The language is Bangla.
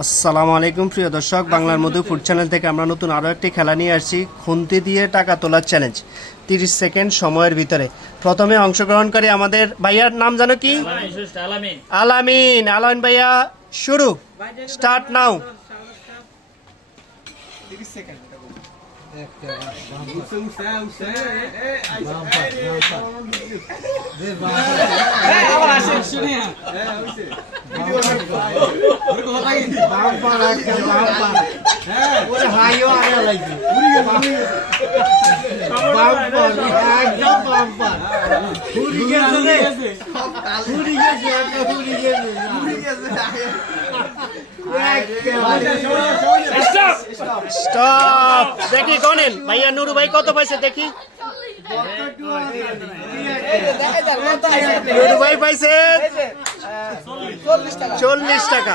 আসসালামু আলাইকুম প্রিয় দর্শক, বাংলার মধু ফুড চ্যানেল থেকে আমরা নতুন আরও একটি খেলা নিয়ে আসছি। খুন্তি দিয়ে টাকা তোলার চ্যালেঞ্জ, 30 সেকেন্ড সময়ের ভিতরে। প্রথমে অংশগ্রহণকারী আমাদের ভাইয়ার নাম জানো কি? আলামিন। আলামিন ভাইয়া, শুরু, স্টার্ট নাও। 30 সেকেন্ড। স্টপ। দেখি গনেন ভাইয়া, নুরু ভাই কত পাইছে দেখি। নুরু ভাই পাইছে 40 টাকা।